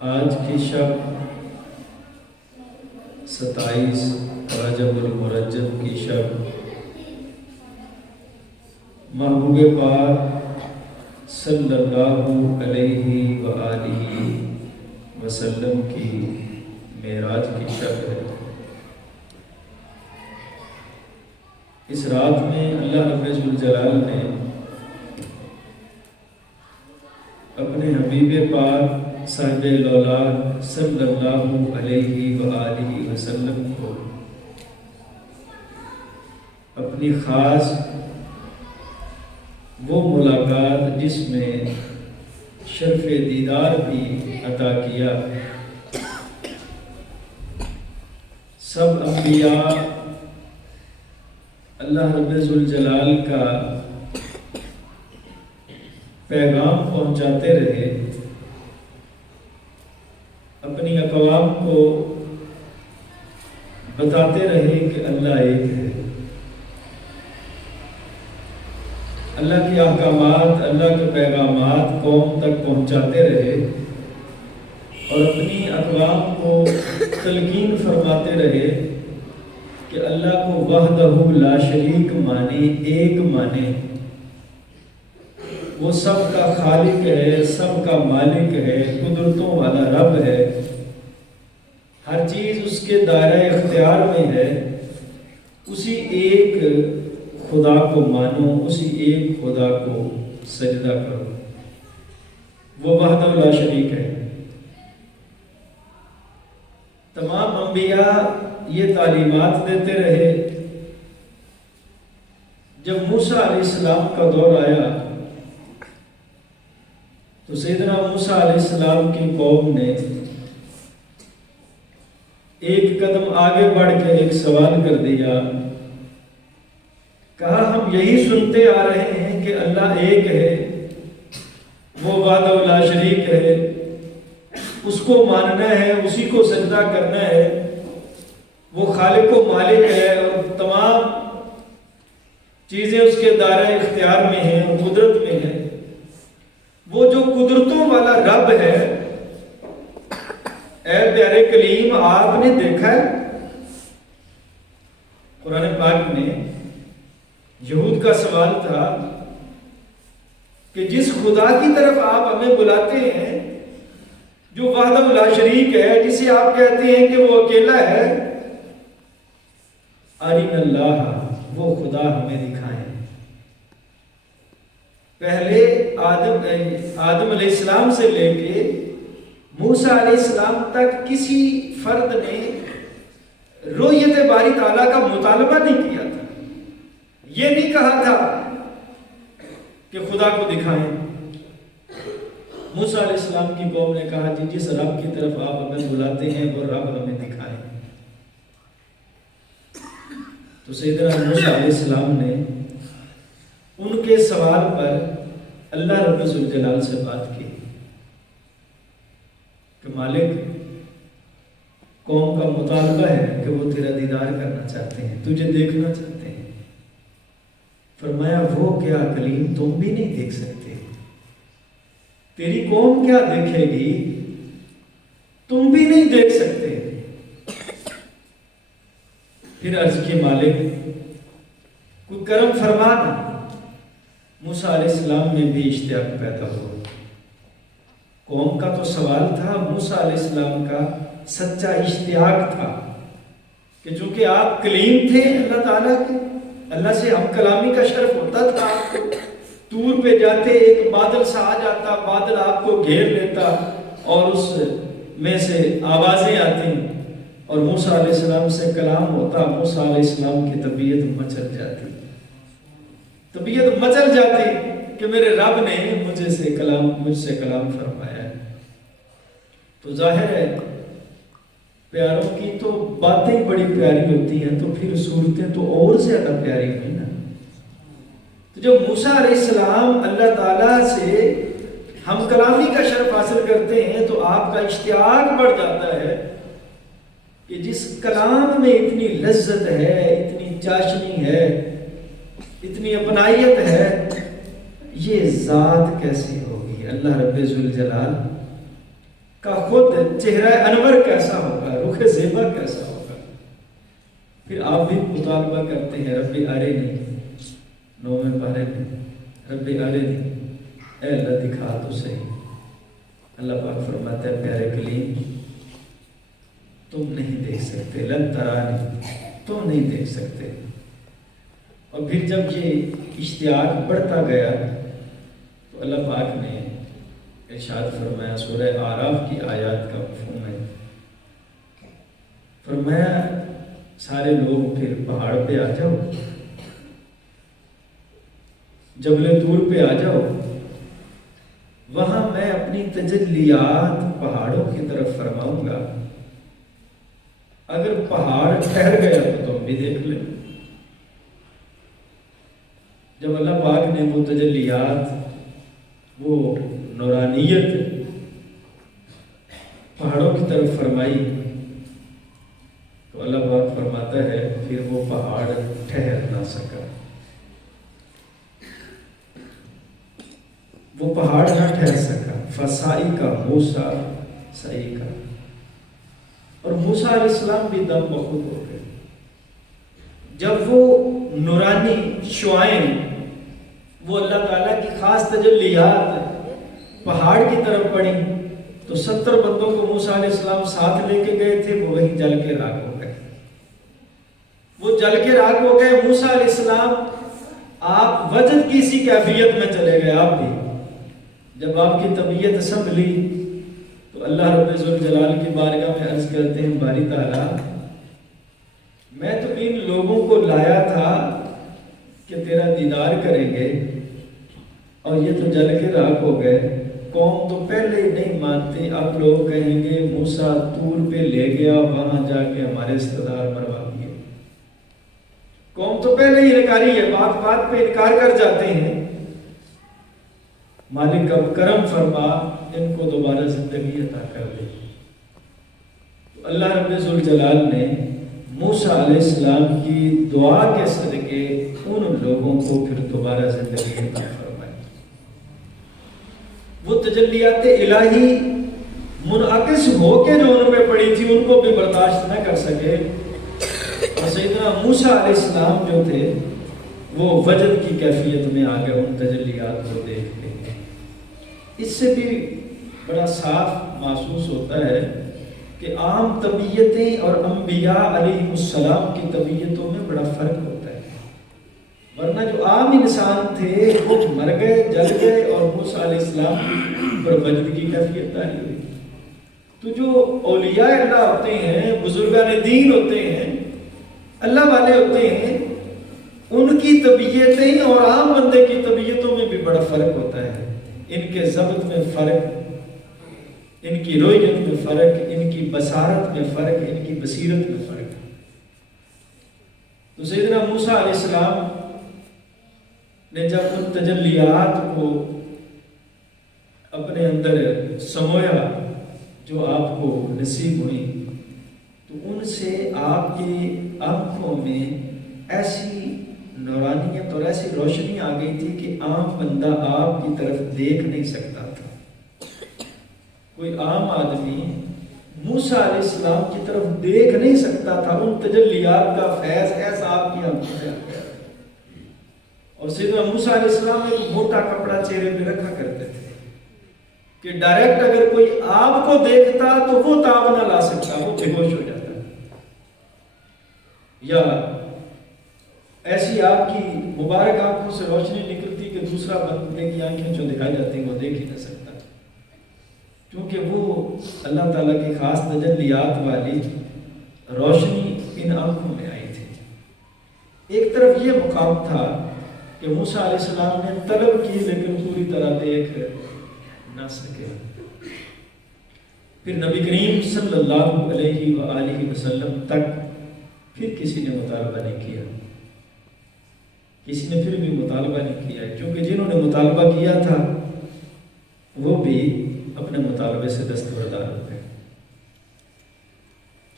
آج کی شب 27 رجب المرجب کی شب محبوب پاک صلی اللہ علیہ وآلہ وسلم کی معراج کی شب ہے۔ اس رات میں اللہ رب ذوالجلال نے اپنے حبیب پاک صاحب الاولاد صلی اللہ علیہ وآلہ وسلم کو اپنی خاص وہ ملاقات جس میں شرف دیدار بھی عطا کیا۔ سب انبیاء اللہ رب ذوالجلال کا پیغام پہنچاتے رہے، اپنی اقوام کو بتاتے رہے کہ اللہ ایک ہے۔ اللہ کے احکامات، اللہ کے پیغامات قوم تک پہنچاتے رہے اور اپنی اقوام کو تلقین فرماتے رہے کہ اللہ کو وحدہ لا شریک مانے، ایک مانے، وہ سب کا خالق ہے، سب کا مالک ہے، قدرتوں والا رب ہے، ہر چیز اس کے دائرہ اختیار میں ہے۔ اسی ایک خدا کو مانو، اسی ایک خدا کو سجدہ کرو، وہ وحدہ لا شریک ہے۔ تمام انبیاء یہ تعلیمات دیتے رہے۔ جب موسیٰ علیہ السلام کا دور آیا تو سیدنا موسیٰ علیہ السلام کی قوم نے ایک قدم آگے بڑھ کے ایک سوال کر دیا، کہا ہم یہی سنتے آ رہے ہیں کہ اللہ ایک ہے، وہ وحدہ لا شریک ہے، اس کو ماننا ہے، اسی کو سجدہ کرنا ہے، وہ خالق و مالک ہے اور تمام چیزیں اس کے دائرہ اختیار میں ہیں، قدرت میں ہیں۔ وہ جو قدرتوں والا رب ہے، اے پیارے کلیم آپ نے دیکھا ہے؟ قرآن پاک میں یہود کا سوال تھا کہ جس خدا کی طرف آپ ہمیں بلاتے ہیں، جو وحدہ لا شریک ہے، جسے آپ کہتے ہیں کہ وہ اکیلا ہے، ارنا اللہ، وہ خدا ہمیں دکھائیں۔ پہلے آدم علیہ السلام سے لے کے موسیٰ علیہ السلام تک کسی فرد نے رؤیت باری تعالیٰ کا مطالبہ نہیں کیا تھا، یہ نہیں کہا تھا کہ خدا کو دکھائیں۔ موسیٰ علیہ السلام کی قوم نے کہا جی جس رب کی طرف آپ ہمیں بلاتے ہیں وہ رب ہمیں دکھائیں۔ تو سیدنا موسیٰ علیہ السلام نے ان کے سوال پر اللہ رب ذوالجلال سے بات کی کہ مالک، قوم کا مطالبہ ہے کہ وہ تیرا دیدار کرنا چاہتے ہیں، تجھے دیکھنا چاہتے ہیں۔ فرمایا وہ کیا کلیم تم بھی نہیں دیکھ سکتے، تیری قوم کیا دیکھے گی، تم بھی نہیں دیکھ سکتے۔ پھر عرض کی مالک کوئی کرم فرمانا۔ موسیٰ علیہ السلام میں بھی اشتیاق پیدا ہوا۔ قوم کا تو سوال تھا، موسیٰ علیہ السلام کا سچا اشتیاق تھا کہ چونکہ آپ کلیم تھے اللہ تعالیٰ کے، اللہ سے ہم کلامی کا شرف ہوتا تھا آپ کو، طور پہ جاتے ایک بادل سا آ جاتا، بادل آپ کو گھیر لیتا اور اس میں سے آوازیں آتی اور موسیٰ علیہ السلام سے کلام ہوتا۔ موسیٰ علیہ السلام کی طبیعت مچل جاتی کہ میرے رب نے مجھ سے کلام فرمایا ہے۔ تو ظاہر ہے پیاروں کی تو باتیں بڑی پیاری ہوتی ہیں، تو پھر صورتیں تو اور زیادہ پیاری ہوئی نا۔ تو جب موسیٰ علیہ السلام اللہ تعالیٰ سے ہم کلامی کا شرف حاصل کرتے ہیں تو آپ کا اشتیاق بڑھ جاتا ہے کہ جس کلام میں اتنی لذت ہے، اتنی چاشنی ہے، اتنی اپنائیت ہے، یہ ذات کیسی ہوگی؟ اللہ رب ذوالجلال کا خود چہرہ انور کیسا ہوگا، رخ زیبا کیسا ہوگا۔ پھر آپ بھی مطالبہ کرتے ہیں رب ارنی، 9ویں پارے میں رب ارنی، اے اللہ دکھا تو صحیح۔ اللہ پاک فرماتا ہے پیارے کلیم تم نہیں دیکھ سکتے، لن ترانی، تم نہیں دیکھ سکتے۔ اور پھر جب یہ اشتیاق بڑھتا گیا تو اللہ پاک نے ارشاد فرمایا، سورہ اعراف کی آیات کا مفہوم ہے، فرمایا سارے لوگ پھر پہاڑ پہ آ جاؤ، جبل طور پہ آ جاؤ، وہاں میں اپنی تجلیات پہاڑوں کی طرف فرماؤں گا، اگر پہاڑ ٹھہر گیا تو تم بھی دیکھ لیں۔ جب اللہ پاک نے وہ تجلیات، وہ نورانیت پہاڑوں کی طرف فرمائی تو اللہ پاک فرماتا ہے پھر وہ پہاڑ ٹھہر نہ سکا، وہ پہاڑ نہ ٹھہر سکا۔ فسائی کا موسیٰ سائی کا، اور موسیٰ علیہ السلام بھی دم بخود ہو گئے جب وہ نورانی شعائیں، وہ اللہ تعالیٰ کی خاص تجلیات پہاڑ کی طرف پڑی تو 70 بندوں کو موسیٰ علیہ السلام ساتھ لے کے گئے تھے، وہ وہیں جل کے راکھ ہو گئے، وہ جل کے راکھ ہو گئے۔ موسیٰ علیہ السلام آپ وجد کی اسی کیفیت میں چلے گئے۔ آپ بھی جب آپ کی طبیعت سنبھلی تو اللہ رب ذوالجلال کی بارگاہ میں عرض کرتے ہیں، باری تعالیٰ میں تو ان لوگوں کو لایا تھا کہ تیرا دیدار کریں گے، اور یہ تو جل کے راکھ ہو گئے۔ قوم تو پہلے ہی نہیں مانتے، اب لوگ کہیں گے موسیٰ طور پہ لے گیا، وہاں جا کے ہمارے استدار مروا دیے۔ قوم تو پہلے ہی انکاری ہے، بات بات پہ انکار کر جاتے ہیں۔ مالک اب کرم فرما، ان کو دوبارہ زندگی عطا کر دے۔ تو اللہ رب ذوالجلال نے موسیٰ علیہ السلام کی دعا کے صدقے ان لوگوں کو پھر دوبارہ زندگی عطا فرمائی۔ وہ تجلیات الہی منعکس ہو کے جو ان پہ پڑی تھی ان کو بھی برداشت نہ کر سکے، اور سیدنا موسیٰ علیہ السلام جو تھے وہ وجد کی کیفیت میں آ گئے ان تجلیات کو دیکھ کے۔ اس سے بھی بڑا صاف محسوس ہوتا ہے کہ عام طبیعتیں اور انبیاء علیہ السلام کی طبیعتوں میں بڑا فرق ہوتا ہے، ورنہ جو عام انسان تھے وہ مر گئے، جل گئے، اور موسیٰ علیہ السلام پر وجد کی کیفیت تاری ہوئی۔ تو جو اولیاء اللہ ہوتے ہیں، بزرگان دین ہوتے ہیں، اللہ والے ہوتے ہیں، ان کی طبیعتیں اور عام بندے کی طبیعتوں میں بھی بڑا فرق ہوتا ہے۔ ان کے ضبط میں فرق، ان کی رویت میں فرق، ان کی بصارت میں فرق، ان کی بصیرت میں فرق۔ تو سیدنا موسیٰ علیہ السلام نے جب ان تجلیات کو اپنے اندر سمویا جو آپ کو نصیب ہوئی، تو ان سے آپ کی آنکھوں میں ایسی نورانیت اور ایسی روشنی آ گئی تھی کہ عام بندہ آپ کی طرف دیکھ نہیں سکتا تھا۔ کوئی عام آدمی موسیٰ علیہ السلام کی طرف دیکھ نہیں سکتا تھا، ان تجلیات کا فیض ایسا آپ کی آنکھوں میں آ گیا۔ اور سیدنا موسیٰ علیہ السلام ایک موٹا کپڑا چہرے پہ رکھا کرتے تھے کہ ڈائریکٹ اگر کوئی آپ کو دیکھتا تو وہ تاب نہ لا سکتا، وہ بے ہوش ہو جاتا، یا ایسی آپ کی مبارک آنکھوں سے روشنی نکلتی کہ دوسرا بندے کی آنکھیں جو دکھائی جاتی ہیں وہ دیکھ ہی نہ سکتا، کیونکہ وہ اللہ تعالیٰ کی خاص تجلیات والی روشنی ان آنکھوں میں آئی تھی۔ ایک طرف یہ مقام تھا کہ موسیٰ علیہ السلام نے طلب کی لیکن پوری طرح دیکھ نہ سکے۔ پھر نبی کریم صلی اللہ علیہ وآلہ وسلم تک پھر کسی نے مطالبہ نہیں کیا، کسی نے پھر بھی مطالبہ نہیں کیا، کیونکہ جنہوں نے مطالبہ کیا تھا وہ بھی اپنے مطالبے سے دستبردار ہو گئے۔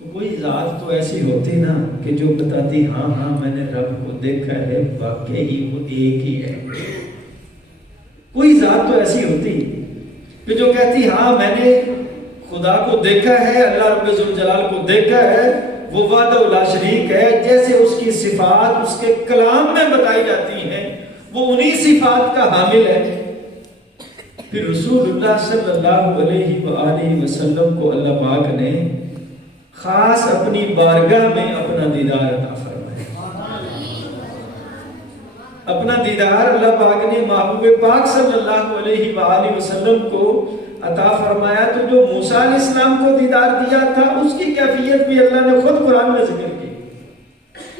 تو کوئی ذات تو ایسی ہوتی نا کہ جو بتاتی ہاں ہاں میں نے رب کو دیکھا ہے، واقعی وہ ایک ہی ہے۔ کوئی ذات تو ایسی ہوتی کہ جو کہتی ہاں میں نے خدا کو دیکھا ہے، اللہ رب ذوالجلال کو دیکھا ہے، وہ وحدہ لا شریک ہے، جیسے اس کی صفات اس کے کلام میں بتائی جاتی ہیں وہ انہی صفات کا حامل ہے۔ پھر رسول اللہ صلی اللہ علیہ وآلہ وسلم کو اللہ پاک نے خاص اپنی بارگاہ میں اپنا دیدار عطا فرمایا۔ اپنا دیدار اللہ پاک نے محبوب پاک صلی اللہ علیہ وآلہ وسلم کو عطا فرمایا۔ تو جو موسیٰ علیہ السلام کو دیدار دیا تھا اس کی کیفیت بھی اللہ نے خود قرآن میں ذکر کی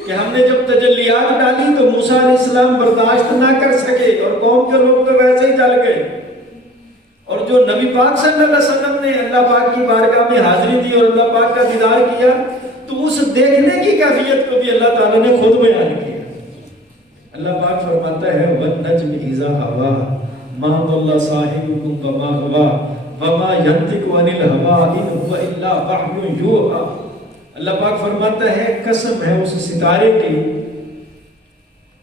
کہ ہم نے جب تجلیات ڈالی تو موسیٰ علیہ السلام برداشت نہ کر سکے اور قوم کے لوگ تو ویسے ہی چل گئے، اور جو نبی پاک صلی اللہ علیہ وسلم نے اللہ پاک کی بارگاہ میں حاضری دی اور اللہ پاک کا دیدار کیا تو اس دیکھنے کی کیفیت کو بھی اللہ تعالیٰ نے خود بیان کیا۔ اللہ پاک فرماتا ہے وَالنَّجْمِ إِذَا هَوَىٰ مَا ضَلَّ صَاحِبُكُمْ وَمَا غَوَىٰ وَمَا يَنطِقُ عَنِ الْهَوَىٰ إِنْ هُوَ إِلَّا وَحْيٌ يُوحَىٰ۔ اللہ پاک فرماتا ہے قسم ہے اس ستارے کی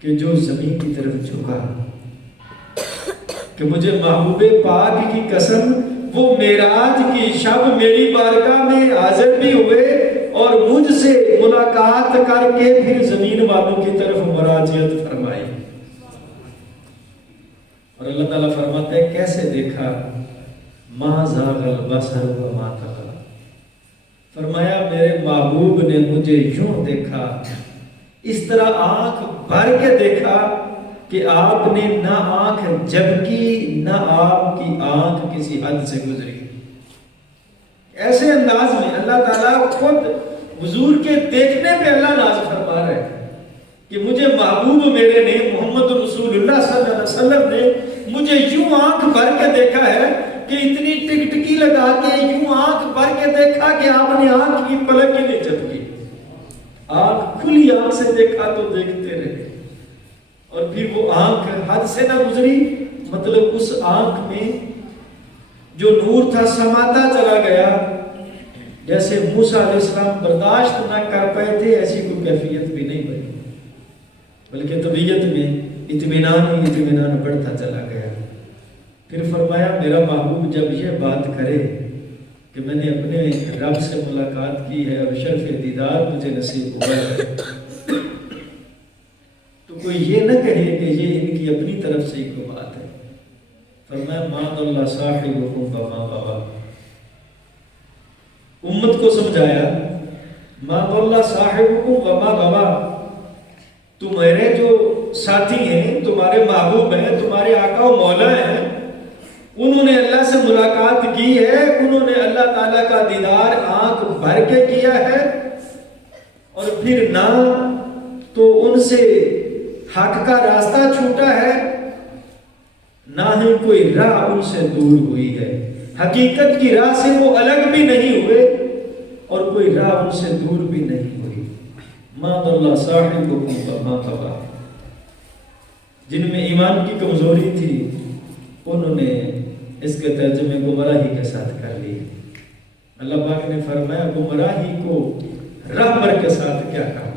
کہ جو زمین کی طرف جھکا، کہ مجھے محبوب پاک کی قسم وہ معراج کی شب میری بارگاہ میں حاضر بھی ہوئے اور مجھ سے ملاقات کر کے پھر زمین والوں کی طرف مراجعت فرمائی۔ اور اللہ تعالیٰ فرماتا ہے کیسے دیکھا؟ ما زاغ البصر وما طغى، فرمایا میرے محبوب نے مجھے یوں دیکھا، اس طرح آنکھ بھر کے دیکھا کہ آپ نے نہ آنکھ جھپکی نہ آپ کی آنکھ کسی حد سے گزری۔ ایسے انداز میں اللہ تعالیٰ خود حضور کے دیکھنے پہ اللہ ناز فرما رہا ہے کہ مجھے محبوب میرے نے محمد رسول اللہ صلی اللہ علیہ وسلم نے مجھے یوں آنکھ بھر کے دیکھا ہے کہ اتنی ٹکٹکی لگا کے یوں آنکھ بھر کے دیکھا کہ آپ نے آنکھ کی پلک ہی نہیں جھپکی، آنکھ کھلی آنکھ سے دیکھا تو دیکھتے رہے، اور پھر وہ آنکھ حد سے نہ گزری، مطلب اس آنکھ میں جو نور تھا سماتا چلا گیا، جیسے موسیٰ علیہ السلام برداشت نہ کر پائے تھے ایسی کوئی کیفیت بھی نہیں بنی، بلکہ طبیعت میں اطمینان ہی اطمینان بڑھتا چلا گیا۔ پھر فرمایا میرا محبوب جب یہ بات کرے کہ میں نے اپنے رب سے ملاقات کی ہے اور شرف دیدار مجھے نصیب ہوا ہے، تو کوئی یہ نہ کہے کہ یہ ان کی اپنی طرف سے ہی کوئی بات ہے۔ فرمایا مَا ضَلَّ صَاحِبُكُمْ وَمَا غَوَىٰ، امت کو سمجھایا مَا ضَلَّ صَاحِبُكُمْ وَمَا غَوَىٰ، تمہارے جو ساتھی ہیں، تمہارے محبوب ہیں، تمہارے آقا و مولا ہیں، انہوں نے اللہ سے ملاقات کی ہے، انہوں نے اللہ تعالیٰ کا دیدار آنکھ بھر کے کیا ہے، اور پھر نہ تو ان سے حق کا راستہ چھوٹا ہے نہ ہی کوئی راہ ان سے دور ہوئی ہے، حقیقت کی راہ سے وہ الگ بھی نہیں ہوئے اور کوئی راہ ان سے دور بھی نہیں ہوئی۔ مَا ضَلَّ صَاحِبُكُمْ وَمَا غَوَىٰ، جن میں ایمان کی کمزوری تھی انہوں نے اس کے ترجمے گمراہی کے ساتھ کر لی۔ اللہ پاک نے فرمایا گمراہی کو رہبر کے ساتھ کیا کہا؟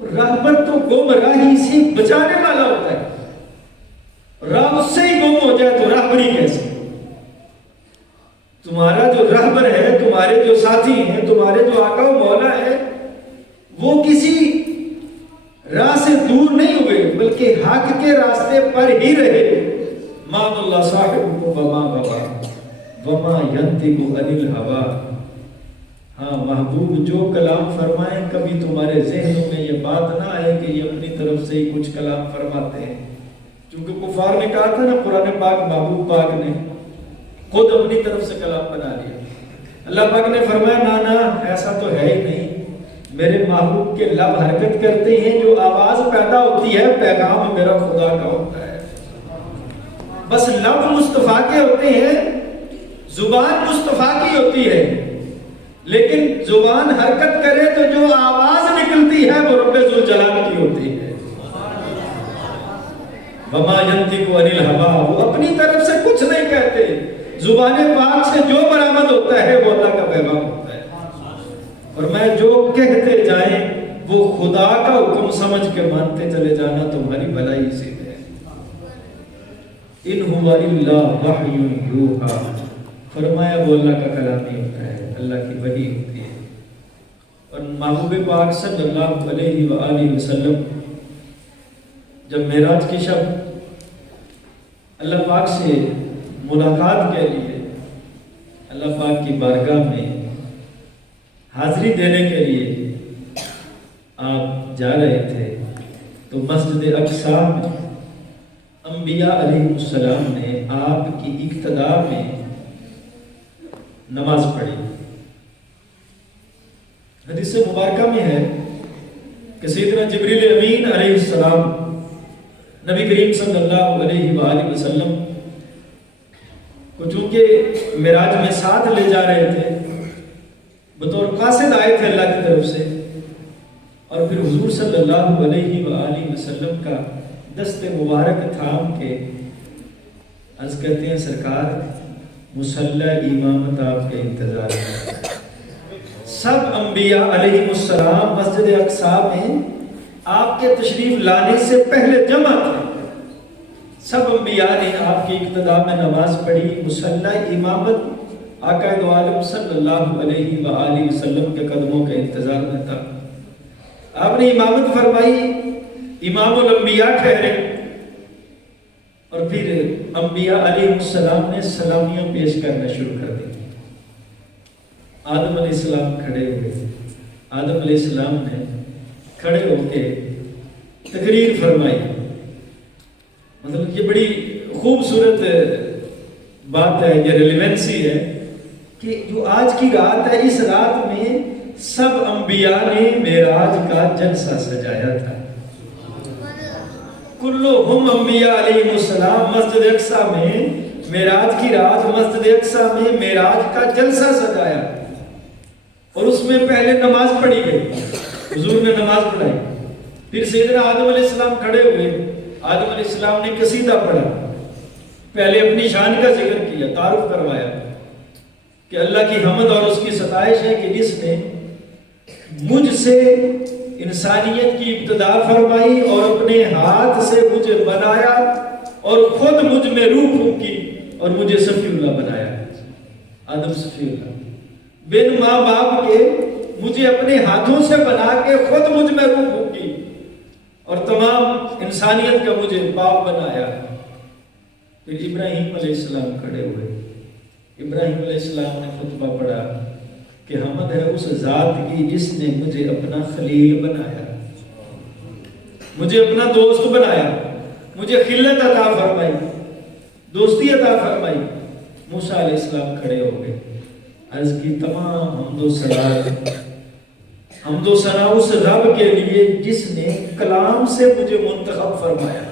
رہبر تو گمراہی سے بچانے والا ہوتا ہے، راہ اس سے ہی گم ہو جائے تو رہبری کیسے؟ تمہارا جو رہبر ہے، تمہارے جو ساتھی ہیں، تمہارے جو آقا و مولا ہے، وہ کسی راہ سے دور نہیں ہوئے بلکہ حق کے راستے پر ہی رہے۔ مَا ضَلَّ صَاحِبُكُمْ وَمَا غَوَىٰ وَمَا يَنطِقُ عَنِ الْهَوَىٰ۔ ہاں محبوب جو کلام فرمائیں کبھی تمہارے ذہنوں میں یہ بات نہ آئے کہ یہ اپنی طرف سے ہی کچھ کلام فرماتے ہیں، چونکہ کفار نے کہا تھا نا قرآن پاک محبوب پاک نے خود اپنی طرف سے کلام بنا لیا۔ اللہ پاک نے فرمایا نا ایسا تو ہے ہی نہیں، میرے محبوب کے لب حرکت کرتے ہیں، جو آواز پیدا ہوتی ہے پیغام میرا خدا کا ہوتا ہے، بس لب مصطفیٰ کے ہوتے ہیں، زبان مصطفیٰ کی ہوتی ہے، لیکن زبان حرکت کرے تو جو آواز نکلتی ہے وہ رب ذوالجلال کی ہوتی ہے۔ وَمَا يَنطِقُ عَنِ الْهَوَىٰ، وہ اپنی طرف سے کچھ نہیں کہتے، زبان پاک سے جو برآمد ہوتا ہے وہ اللہ کا پیغام ہوتا ہے، اور میں جو کہتے جائیں وہ خدا کا حکم سمجھ کے مانتے چلے جانا تمہاری بھلائی سے ہے۔ إِنْ هُوَ إِلَّا وَحْيٌ يُوحَىٰ، فرمایا وہ اللہ کا کلام ہی ہوتا ہے، اللہ کی وحی ہوتی ہے۔ اور محبوب پاک صلی اللہ علیہ وآلہ وسلم جب معراج کی شب اللہ پاک سے ملاقات کے لیے اللہ پاک کی بارگاہ میں حاضری دینے کے لیے آپ جا رہے تھے تو مسجد اقصیٰ میں انبیاء علیہ السلام نے آپ کی اقتداء میں نماز پڑھی۔ حدیث مبارکہ میں ہے کہ سیدنا جبریل امین علیہ السلام نبی کریم صلی اللہ علیہ وآلہ وسلم کو چونکہ معراج میں ساتھ لے جا رہے تھے، بطور قاصد آئے تھے اللہ کی طرف سے، اور پھر حضور صلی اللہ علیہ وآلہ وسلم کا دست مبارک تھام کے عرض کرتے ہیں سرکار مصلی امامت آپ کے انتظار میں۔ سب انبیاء علیہ السلام مسجد اقصیٰ میں آپ کے تشریف لانے سے پہلے جمع تھے۔ سب انبیاء نے آپ کی اقتداء میں نماز پڑھی، مصلی امامت آقا دو عالم صلی اللہ علیہ وآلہ وسلم کے قدموں کے انتظار میں تھا۔ آپ نے امامت فرمائی، امام الانبیاء ٹھہرے، اور پھر انبیاء علیہ السلام نے سلامیاں پیش کرنا شروع کر دی۔ آدم علیہ السلام کھڑے ہوئے، آدم علیہ السلام نے کھڑے ہو کے تقریر فرمائی۔ مطلب یہ بڑی خوبصورت بات ہے، یہ ریلیونسی ہے کہ جو آج کی رات ہے، اس رات میں سب انبیاء نے معراج کا جلسہ سجایا تھا۔ کلہم انبیاء علیہ السلام مسجد اقصیٰ میں معراج کی رات مسجد اقصیٰ میں معراج کا جلسہ سجایا، اور اس میں پہلے نماز پڑھی گئی، حضور نے نماز پڑھائی۔ پھر سیدنا آدم علیہ السلام کھڑے ہوئے، آدم علیہ السلام نے قصیدہ پڑھا، پہلے اپنی شان کا ذکر کیا، تعارف کروایا کہ اللہ کی حمد اور اس کی ستائش ہے کہ جس نے مجھ سے انسانیت کی ابتدا فرمائی اور اپنے ہاتھ سے مجھے بنایا اور خود مجھ میں روح پھونکی اور مجھے صفی اللہ بنایا۔ آدم صفی اللہ، بن ماں باپ کے مجھے اپنے ہاتھوں سے بنا کے خود مجھ میں روح پھونکی اور تمام انسانیت کا مجھے باپ بنایا۔ پھر ابراہیم علیہ السلام کھڑے ہوئے، ابراہیم علیہ السلام نے خطبہ پڑھا کہ حمد ہے اس ذات کی جس نے مجھے اپنا خلیل بنایا، مجھے اپنا دوست بنایا، مجھے خلت عطا فرمائی، دوستی عطا فرمائی۔ موسیٰ علیہ السلام کھڑے ہو گئے، عرض کی تمام حمد و ثنا اس رب کے لیے جس نے کلام سے مجھے منتخب فرمایا۔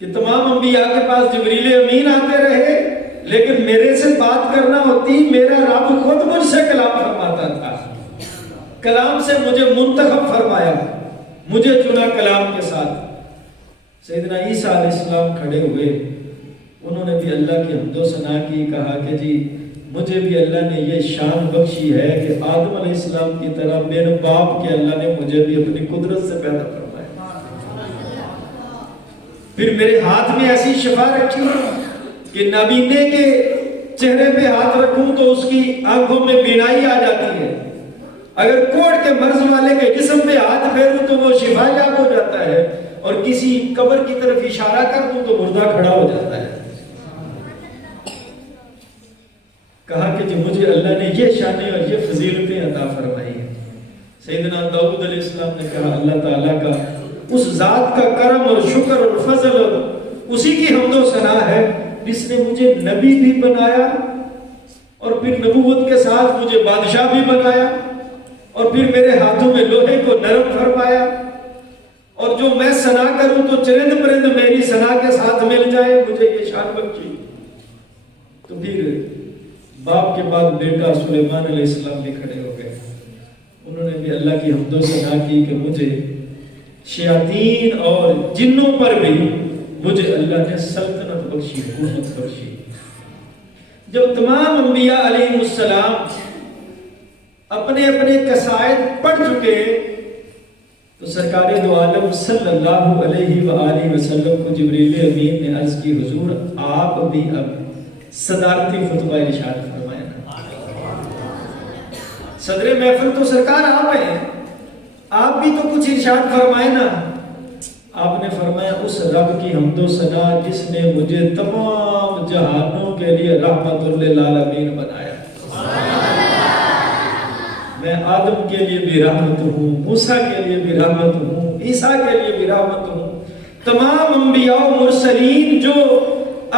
کہ تمام انبیاء کے پاس جبریل امین آتے رہے، لیکن میرے سے بات کرنا ہوتی میرا رب خود مجھ سے کلام فرماتا تھا، کلام سے مجھے منتخب فرمایا، مجھے چنا کلام کے ساتھ۔ سیدنا عیسیٰ علیہ السلام کھڑے ہوئے، انہوں نے بھی اللہ کی حمد و ثنا کی، کہا کہ جی مجھے بھی اللہ نے یہ شان بخشی ہے کہ آدم علیہ السلام کی طرح میرے باپ کے اللہ نے مجھے بھی اپنی قدرت سے پیدا فرمایا۔ پھر میرے ہاتھ میں ایسی شفا رکھی کہ نابینے کے چہرے پہ ہاتھ رکھوں تو اس کی آنکھوں میں بینائی آ جاتی ہے، اگر کوڑ کے مرض والے کے جسم پہ ہاتھ پھیروں تو وہ شفا یاب ہو جاتا ہے، اور کسی قبر کی طرف اشارہ کر دوں تو مردہ کھڑا ہو جاتا ہے۔ کہا کہ جو مجھے اللہ نے یہ شانیں اور یہ فضیلتیں عطا فرمائی ہیں۔ سیدنا داؤد علیہ السلام نے کہا اللہ تعالیٰ کا اس ذات کا کرم اور شکر اور فضل اور اسی کی حمد و ثنا ہے جس نے مجھے نبی بھی بنایا اور پھر نبوت کے ساتھ مجھے بادشاہ بھی بنایا اور پھر میرے ہاتھوں میں لوہے کو نرم فرمایا، اور جو میں ثنا کروں تو چرند پرند میری ثنا کے ساتھ مل جائے، مجھے یہ شان بخشی۔ تو پھر باپ کے بعد بیٹا سلیمان علیہ السلام بھی کھڑے ہو گئے، انہوں نے بھی اللہ کی حمد و ثنا کی کہ مجھے شیاطین اور جنوں پر بھی مجھے اللہ نے سلطنت بخشی، حکومت بخشی۔ جب تمام انبیاء علیہ السلام اپنے اپنے قصائد پڑھ چکے تو سرکار دو عالم صلی اللہ علیہ وآلہ وسلم کو جبریل امین نے عرض کی حضور آپ بھی اب صدارتی خطبہ ارشاد فرمایا نا. صدر محفل تو سرکار آپ ہیں, آپ بھی تو کچھ ارشاد فرمائے نا. آپ نے فرمایا اس رب کی حمد و ثنا جس نے مجھے تمام جہانوں کے لیے رحمت للعالمین بنایا. میں آدم کے لیے بھی رحمت ہوں, موسیٰ کے لیے بھی رحمت ہوں, عیسیٰ کے لیے بھی رحمت ہوں. تمام انبیاء و مرسلین جو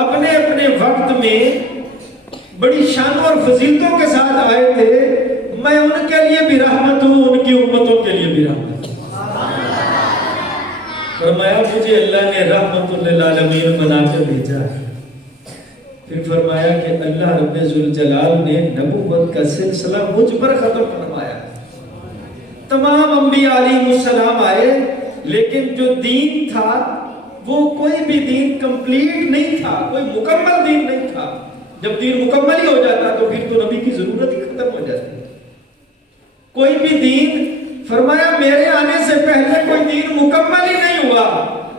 اپنے اپنے وقت میں بڑی شان اور فضیلتوں کے ساتھ آئے تھے, میں ان کے لیے بھی رحمت ہوں, ان کی امتوں کے لیے بھی رحمت ہوں. فرمایا مجھے اللہ نے رحمت للعالمین بنا کے بھیجا ہے. پھر فرمایا کہ اللہ رب ذوالجلال نے نبوت کا سلسلہ مجھ پر ختم فرمایا. تمام انبیاء علیہ السلام آئے, لیکن جو دین تھا وہ کوئی بھی دین کمپلیٹ نہیں تھا, کوئی مکمل دین نہیں تھا. جب دین مکمل ہی ہو جاتا تو پھر تو نبی کی ضرورت ہی ختم ہو جاتی. کوئی بھی دین, فرمایا میرے آنے سے پہلے کوئی دین مکمل ہی نہیں ہوا.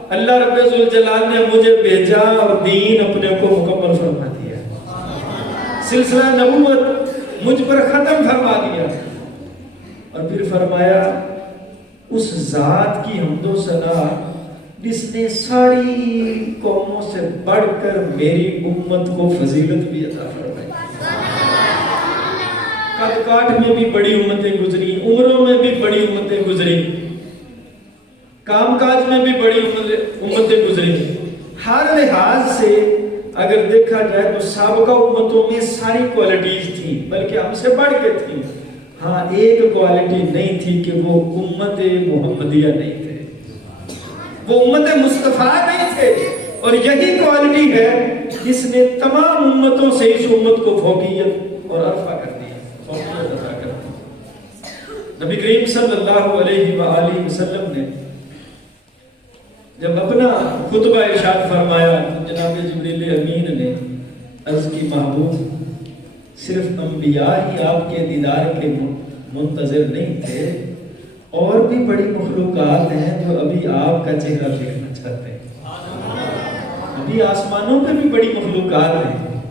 اللہ رب ذوالجلال نے مجھے بھیجا اور دین اپنے کو مکمل فرما دیا, سلسلہ نبوت مجھ پر ختم فرما دیا. اور پھر فرمایا اس ذات کی حمد و ثنا جس نے ساری قوموں سے بڑھ کر میری امت کو فضیلت بھی عطا فرمائی. قد کاٹ میں بھی بڑی امتیں گزری, عمروں میں بھی بڑی امتیں گزری, کام کاج میں بھی بڑی امتیں گزری. ہر لحاظ سے اگر دیکھا جائے تو سابقہ امتوں میں ساری کوالٹیز تھی, بلکہ ہم سے بڑھ کے تھی. ہاں ایک کوالٹی نہیں تھی کہ وہ امت محمدیہ نہیں تھے, وہ امت مصطفیٰ نہیں تھے. اور یہی کوالٹی ہے جس نے تمام امتوں سے اس امت کو فوقیت اور عرفہ کر دیا, فوقیت عطا کر دی. نبی کریم صلی اللہ علیہ وآلہ وسلم نے جب اپنا خطبہ ارشاد فرمایا تو جناب جبریل امین نے عرض کی محبوب صرف انبیاء ہی آپ کے دیدار کے منتظر نہیں تھے, اور بھی بڑی مخلوقات ہیں جو ابھی آپ کا چہرہ دیکھنا چاہتے ہیں. ابھی آسمانوں پہ بھی بڑی مخلوقات ہیں,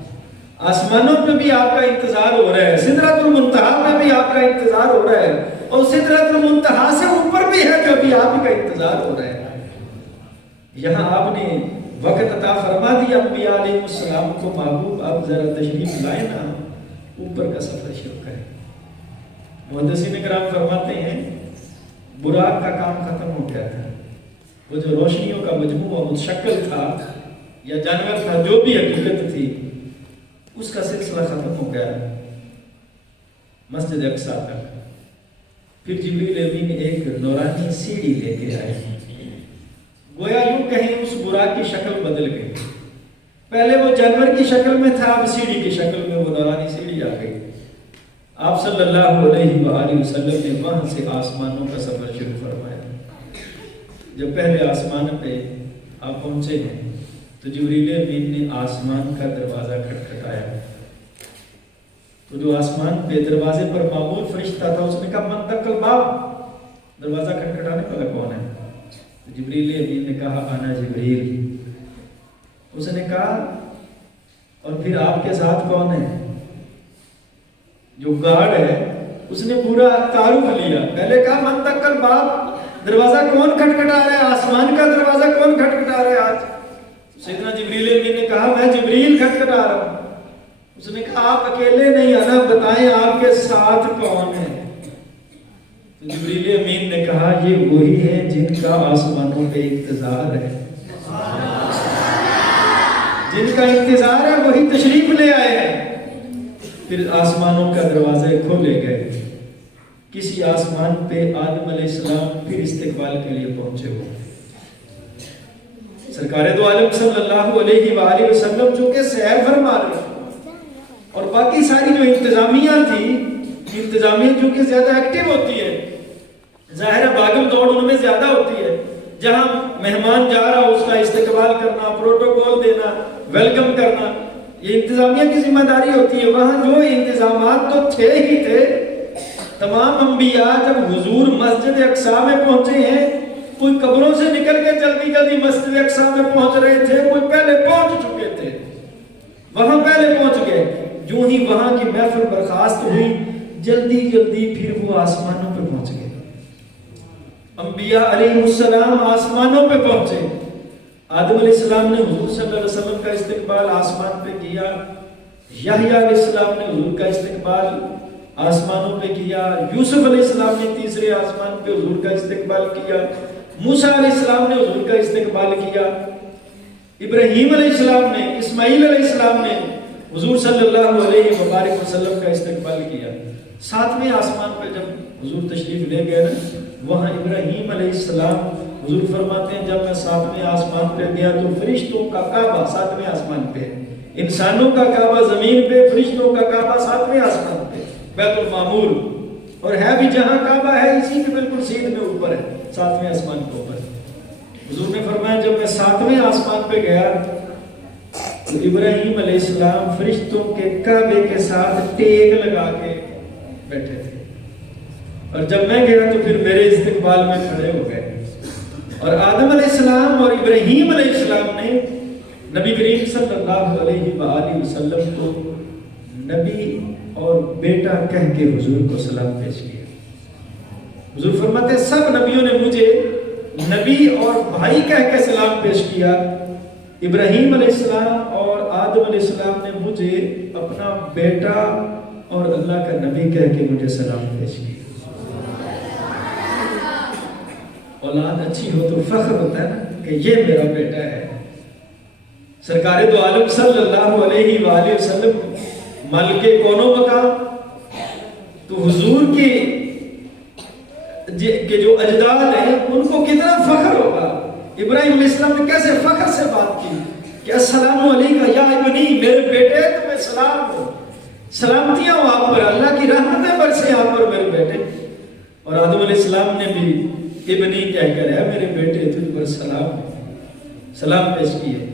آسمانوں پہ بھی آپ کا انتظار ہو رہا ہے, سدرۃ المنتہا پہ بھی آپ کا انتظار ہو رہا ہے, اور سدرۃ المنتہا سے اوپر بھی ہے جو ابھی آپ کا انتظار ہو رہا ہے. یہاں آپ نے وقت عطا فرما دیا انبیاء علیہ السلام کو, محبوب آپ ذرا تشریف لائیں نا, اوپر کا سفر شروع کریں. محدثین کرام فرماتے ہیں براق کا کام ختم ہو گیا تھا, وہ جو روشنیوں کا مجموعہ متشکل تھا یا جانور تھا, جو بھی حقیقت تھی, اس کا سلسلہ ختم ہو گیا مسجد اقصی تک. پھر جبریل امین ایک نورانی سیڑھی لے کے آئے, گویا یوں کہیں اس براق کی شکل بدل گئی. پہلے وہ جانور کی شکل میں تھا, اب سیڑھی کی شکل میں وہ نورانی سیڑھی آ گئی. آپ صلی اللہ علیہ وآلہ وسلم نے وہاں سے آسمانوں کا سفر شروع فرمایا. جب پہلے آسمان پہ آپ پہنچے ہیں تو جبریل امین نے آسمان کا دروازہ کھٹکھٹایا. تو جو آسمان پہ دروازے پر معمول فرشتہ تھا اس نے کہا من دق الباب, دروازہ کھٹکھٹانے والا کون ہے؟ جبریل امین نے کہا انا جبریل. اس نے کہا اور پھر آپ کے ساتھ کون ہے؟ جو گارڈ ہے اس نے پورا تعارف لیا. پہلے کہا من دق الباب, دروازہ کون کھٹکھٹا رہا ہے, آسمان کا دروازہ کون کھٹکھٹا رہا ہے آج؟ سیدنا جبریل امین نے کہا میں جبریل کھٹکھٹا رہا ہوں. اس نے کہا آپ اکیلے نہیں آنا, بتائیں آپ کے ساتھ کون ہے؟ جبریل امین نے کہا یہ وہی ہیں جن کا آسمانوں پہ انتظار ہے, جن کا انتظار ہے وہی تشریف لے آئے ہیں. پھر آسمانوں کا دروازے کھولے گئے. کسی آسمان پہ آدم علیہ السلام پھر استقبال کے لیے پہنچے ہوئے. سرکار دو عالم صلی اللہ علیہ وآلہ وسلم جو کہ سیر فرما رہے, اور باقی ساری جو انتظامیہ تھی, انتظامیہ جو کہ زیادہ ایکٹیو ہوتی ہے, ظاہر بھاگم دوڑ ان میں زیادہ ہوتی ہے. جہاں مہمان جا رہا اس کا استقبال کرنا, پروٹوکول دینا, ویلکم کرنا, یہ انتظامیہ کی ذمہ داری ہوتی ہے. وہاں جو انتظامات تو تھے ہی تھے. تمام انبیاء جب حضور مسجد اقصی میں پہنچے ہیں, کوئی قبروں سے نکل کے جلدی جلدی مسجد اقصی میں پہنچ رہے تھے, کوئی پہلے پہنچ چکے تھے. وہاں پہلے پہنچ گئے. جو ہی وہاں کی محفل برخاست ہوئی جلدی جلدی پھر وہ آسمانوں پہ پہنچ گئے. انبیاء علیہ السلام آسمانوں پہ پہنچے. آدم علیہ السلام نے حضور صلی اللہ علیہ وسلم کا استقبال آسمان پہ کیا. یحییٰ علیہ السلام نے حضور کا استقبال آسمانوں پہ کیا. یوسف علیہ السلام نے تیسرے آسمان پہ حضور کا استقبال کیا. موسیٰ علیہ السلام نے حضور کا استقبال کیا. ابراہیم علیہ السلام نے، اسماعیل علیہ السلام نے حضور صلی اللہ علیہ وبارک وسلم کا استقبال کیا. ساتویں آسمان پہ جب حضور تشریف لے گئے نا، وہاں ابراہیم علیہ السلام، حضور فرماتے ہیں جب میں ساتویں آسمان پہ گیا تو فرشتوں کا کعبہ ساتویں آسمان پہ، انسانوں کا کعبہ زمین پہ، فرشتوں کا کعبہ ساتویں آسمان پہ بیت المعمور، اور ہے بھی جہاں کعبہ ہے اسی کے بالکل سیدھ میں اوپر ہے، ساتویں آسمان کے اوپر. حضور نے فرمایا جب میں ساتویں آسمان پہ گیا تو ابراہیم علیہ السلام فرشتوں کے کعبے کے ساتھ ٹیک لگا کے بیٹھے تھے، اور جب میں گیا تو پھر میرے استقبال میں کھڑے ہو گئے. اور آدم علیہ السلام اور ابراہیم علیہ السلام نے نبی کریم صلی اللہ علیہ وآلہ وسلم کو نبی اور بیٹا کہہ کے حضور کو سلام پیش کیا. حضور فرماتے سب نبیوں نے مجھے نبی اور بھائی کہہ کے سلام پیش کیا. ابراہیم علیہ السلام اور آدم علیہ السلام نے مجھے اپنا بیٹا اور اللہ کا نبی کہہ کے مجھے سلام پیش کیا. اولاد اچھی ہو تو فخر ہوتا ہے نا کہ یہ میرا بیٹا ہے. سرکار دو عالم صلی اللہ علیہ وآلہ وسلم مالک کون و مقام، تو حضور کے جو اجداد ہیں ان کو کتنا فخر ہوگا. ابراہیم علیہ السلام نے کیسے فخر سے بات کی کہ السلام علیکم یا ابنی، میرے بیٹے تمہیں سلام ہو، سلامتیاں ہو آپ پر، اللہ کی رحمتیں برسے آپ پر میرے بیٹے. اور آدم علیہ السلام نے بھی ابنی کہہ کر ہے میرے بیٹے تجھ پر سلام پیش کیے.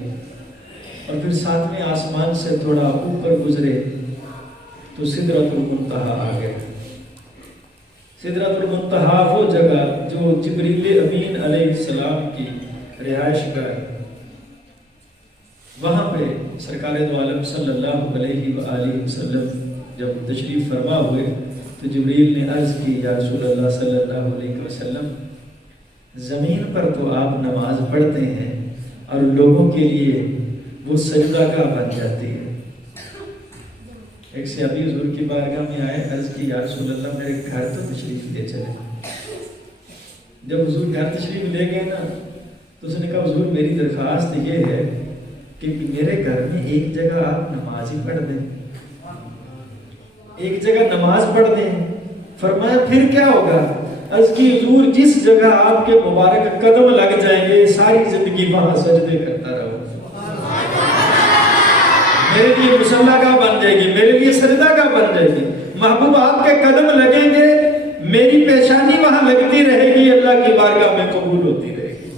اور پھر ساتویں آسمان سے تھوڑا اوپر گزرے تو سدرۃ المنتہا آ گئے. سدرۃ المنتہا وہ جگہ جو جبریل امین علیہ السلام کی رہائش گاہ، وہاں پہ سرکار دو عالم صلی اللہ علیہ وآلہ وسلم جب تشریف فرما ہوئے تو جبریل نے عرض کی یا رسول اللہ صلی اللہ علیہ وسلم، زمین پر تو آپ نماز پڑھتے ہیں اور لوگوں کے لیے وہ سجدہ گاہ بن جاتی ہے. ایک صحابی حضور کی بارگاہ میں آئے، عرض کی یا رسول اللہ میرے گھر تو تشریف لے چلے. جب حضور گھر تشریف لے گئے نا تو اس نے کہا حضور میری درخواست یہ ہے کہ میرے گھر میں ایک جگہ آپ نماز ہی پڑھ دیں، ایک جگہ نماز پڑھ دیں. فرمایا پھر کیا ہوگا؟ عرض کی حضور جس جگہ آپ کے مبارک قدم لگ جائیں گے ساری زندگی وہاں سجدے کرتا رہو. میرے لیے مصلی گاہ بن جائے گی، میرے لیے سجدہ گاہ بن جائے گی. محبوب آپ کے قدم لگیں گے، میری پیشانی وہاں لگتی رہے گی، اللہ کی بارگاہ میں قبول ہوتی رہے گی.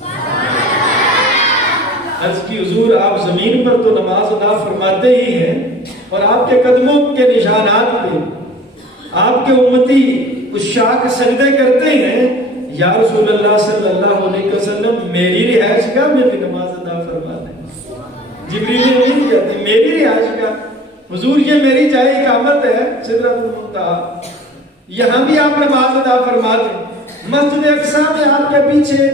عرض کی حضور آپ زمین پر تو نماز ادا فرماتے ہی ہیں اور آپ کے قدموں کے نشانات پہ آپ کے امتی عشاق سجدے کرتے ہیں. یا رسول اللہ صلی اللہ علیہ وسلم میری رہائش گاہ میں بھی نماز ادا فرما دیں. جبریل امین کہتے ہیں میری رہائش گاہ حضور یہ میری جائے اقامت ہے سدرۃ المنتہا، یہاں بھی آپ نماز ادا فرما دیں. مسجد اقصی میں آپ کے پیچھے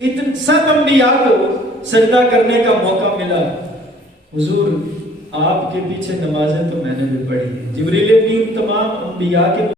اتنے سب انبیاء کو سجدہ کرنے کا موقع ملا. حضور آپ کے پیچھے نمازیں تو میں نے بھی پڑھی. جبریل امین تمام انبیاء کے